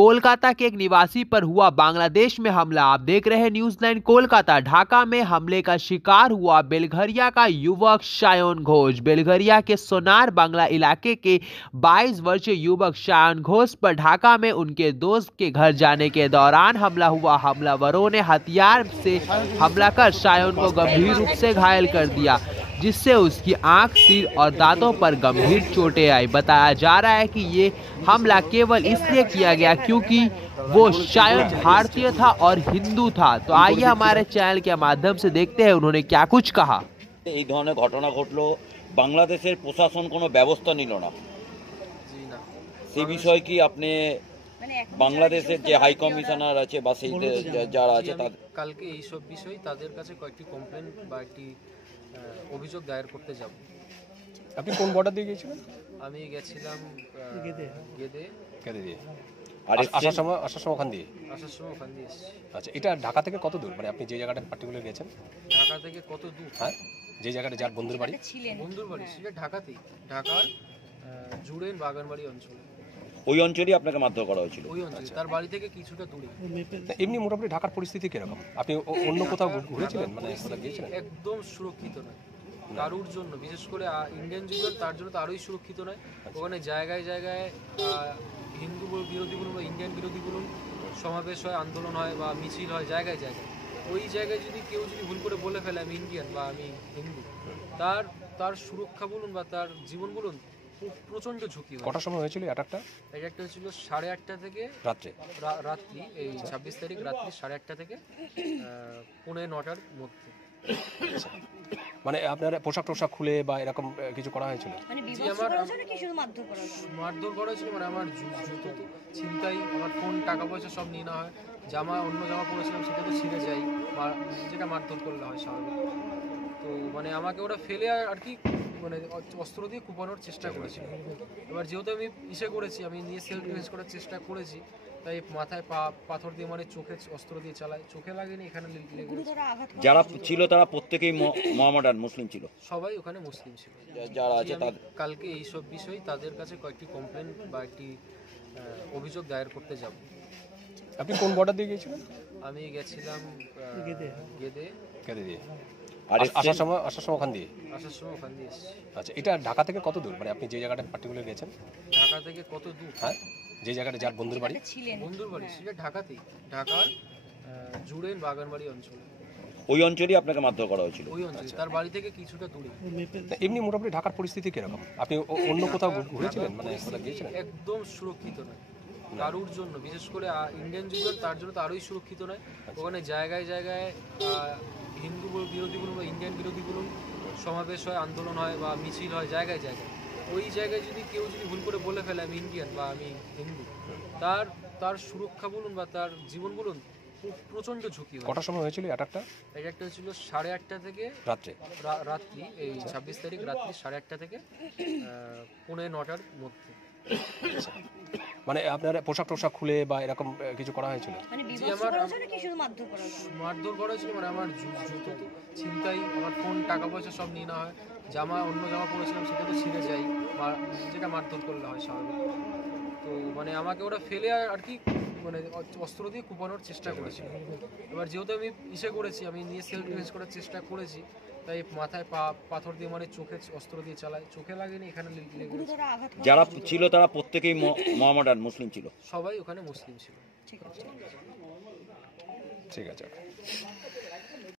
कोलकाता के एक निवासी पर हुआ बांग्लादेश में हमला। आप देख रहे हैं न्यूज़ 9 कोलकाता। ढाका में हमले का शिकार हुआ बेलघरिया का युवक शायन घोष। बेलघरिया के सोनार बांग्ला इलाके के 22 वर्षीय युवक शायन घोष पर ढाका में उनके दोस्त के घर जाने के दौरान हमला हुआ। हमलावरों ने हथियार से हमला कर शायन को गंभीर रूप से घायल कर दिया, जिससे उसकी आंख, सिर और दांतों पर गंभीर चोटें आई। बताया जा रहा है कि ये हमला केवल इसलिए किया गया क्योंकि वो शायद भारतीय था और हिंदू था। तो आइए हमारे चैनल के माध्यम से देखते हैं उन्होंने क्या कुछ कहा। এই ধরনের ঘটনা ঘটলো, বাংলাদেশের প্রশাসন কোনো ব্যবস্থা নিল না। সেই বিষয়ে কি আপনি বাংলাদেশের যে হাই কমিশনার আছে বা সেই যারা আছে কালকে এই সব বিষয় তাদের কাছে কয়েকটি কমপ্লেন বা একটি অভিযোগ দায়ের করতে যাব। আপনি কোন বর্ডার দিয়ে গিয়েছিলেন? আমি গেছিলাম গেদে দিয়ে। আর আসার সময় ওখান দিয়ে এসেছি। আচ্ছা, এটা ঢাকা থেকে কত দূর? মানে আপনি যে জায়গাটা পার্টিকুলার গেছেন, ঢাকা থেকে কত দূর? হ্যাঁ, যে জায়গাটা যার বন্ধুর বাড়ি সেটা ঢাকাতেই, ঢাকার জুড়েন বাগানবাড়ি অঞ্চলে। ওই অঞ্চলে আপনাকে মারধর করা হয়েছিল? ওই অঞ্চলে, তার বাড়ি থেকে কিছুটা দূরে। এমনি মোটামুটি ঢাকার পরিস্থিতি কিরকম? আপনি অন্য কোথাও ঘুরেছিলেন? মানে গিয়েছিলেন? একদম সুরক্ষিত নয় কারুর জন্য, বিশেষ করে ইন্ডিয়ান যুগল, তার জন্য তো আরোই সুরক্ষিত নয়। ওখানে জায়গায় জায়গায় হিন্দু বিরোধী বলুন বা ইন্ডিয়ান বিরোধী বলুন সমাবেশ হয়, আন্দোলন হয় বা মিছিল হয় জায়গায় জায়গায়। ওই জায়গায় যদি কেউ ভুল করে বলে ফেলে আমি ইন্ডিয়ান বা আমি হিন্দু, তার সুরক্ষা বলুন বা তার জীবন বলুন প্রচণ্ড ঝুঁকি। কটার সময় হয়েছিল অ্যাটাকটা? অ্যাটাকটা হয়েছিল 8:30 থেকে রাত্রি, এই 26 তারিখ রাত্রি 8:30 থেকে 9:45-র মধ্যে। মানে আপনার পোশাক খুলে বা এরকম কিছু করা হয়েছিল? মারধর করা হয়েছিল, মানে আমার জুতো তো ছিনতাই, আমার ফোন, টাকা পয়সা সব নিয়ে নেওয়া হয়। অন্য জামা পরেছিলাম সেটা তো ছিঁড়ে যায়, যেটা মারধর করলে হয় স্বাভাবিক। তো মানে আমাকে ওরা ফেলে আর কি মানে অস্ত্র দিয়ে কুপানোর চেষ্টা করেছিল। এবার যেহেতু আমি করেছি, আমি নিয়ে সেলফ ডিফেন্স করার চেষ্টা করেছি, তাই মাথায় পাথর দিয়ে মানে চোখে অস্ত্র দিয়ে চালাই। চোখে লাগেনি, এখানে যারা ছিল তারা প্রত্যেকেই মোহামেডান মুসলিম ছিল? সবাই ওখানে মুসলিম ছিল যারা আছে। কালকে এই সব বিষয় তাদের কাছে কয়েকটি কমপ্লেন বা একটি অভিযোগ দায়ের করতে যাব। আপনি কোন বর্ডার দিয়ে গিয়েছিলেন? আমি গেছিলাম গেদে দিয়ে। আর আসার সময় ওখান দিয়ে এসেছি। আচ্ছা, এটা ঢাকা থেকে কত দূর? মানে আপনি যে জায়গাটা পার্টিকুলার গেছেন, ঢাকা থেকে কত দূর? হ্যাঁ, যে জায়গাটা যার বন্ধুর বাড়ি সেটা ঢাকাতেই, ঢাকার জুড়েন বাগানবাড়ি অঞ্চলে। ওই অঞ্চলে আপনাকে মারধর করা হয়েছিল? ওই অঞ্চলে, তার বাড়ি থেকে কিছুটা দূরে। এমনি মোটামুটি ঢাকার পরিস্থিতি কিরকম? আপনি অন্য কোথাও ঘুরেছিলেন? মানে গিয়েছিলেন? একদম সুরক্ষিত নয় কারুর জন্য, বিশেষ করে ইন্ডিয়ান যুগল, তার জন্য তো আরোই সুরক্ষিত নয়। ওখানে জায়গায় জায়গায় হিন্দু বিরোধী বলুন বা ইন্ডিয়ান বিরোধী বলুন সমাবেশ হয়, আন্দোলন হয় বা মিছিল হয় জায়গায় জায়গায়। ওই জায়গায় যদি কেউ ভুল করে বলে ফেলে আমি ইন্ডিয়ান বা আমি হিন্দু, তার সুরক্ষা বলুন বা তার জীবন বলুন প্রচণ্ড ঝুঁকি। কটার সময় হয়েছিল অ্যাটাকটা? অ্যাটাকটা হয়েছিল 8:30 থেকে রাত্রি, এই 26 তারিখ রাত্রি 8:30 থেকে 9:45-র মধ্যে। মানে আপনার পোশাক খুলে বা এরকম কিছু করা হয়েছিল? মারধর করা হয়েছিল, মানে আমার জুতো তো ছিনতাই, আমার ফোন, টাকা পয়সা সব নিয়ে নেওয়া হয়। অন্য জামা পরেছিলাম সেটা তো ছিঁড়ে যায়, যেটা মারধর করলে হয় স্বাভাবিক। তো মানে আমাকে ওরা ফেলে আর কি মানে অস্ত্র দিয়ে কুপানোর চেষ্টা করেছিল। এবার যেহেতু আমি করেছি, আমি নিয়ে সেলফ ডিফেন্স করার চেষ্টা করেছি, তাই মাথায় পাথর দিয়ে মানে চোখে অস্ত্র দিয়ে চালাই। চোখে লাগেনি, এখানে যারা ছিল তারা প্রত্যেকেই মোহামেডান মুসলিম ছিল? সবাই ওখানে মুসলিম ছিল। ঠিক আছে।